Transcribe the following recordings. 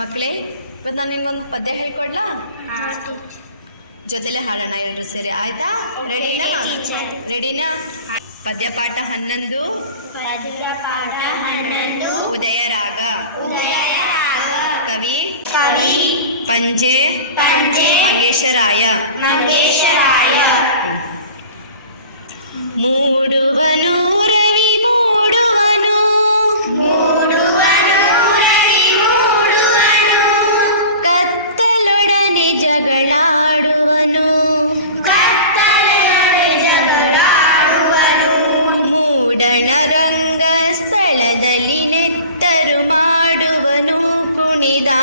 ಮಕ್ಕಳೇ ಇವತ್ತು ನಾನು ನಿಮ್ಗೊಂದು ಪದ್ಯ ಹೇಳ್ಕೊಡ್ಲ ಜೊತೆಲೆ ಹಾಡೋಣ ಎಲ್ರು ಸೇರಿ ಆಯ್ತಾ ರೆಡಿನಾ ಪದ್ಯ ಪಾಠ ಹನ್ನೊಂದು ಪದ್ಯ ಪಾಠ ಹನ್ನೊಂದು ಉದಯ ರಾಗ ಉದಯ ರಾಗ ಮಿದಾ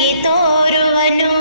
के तोरु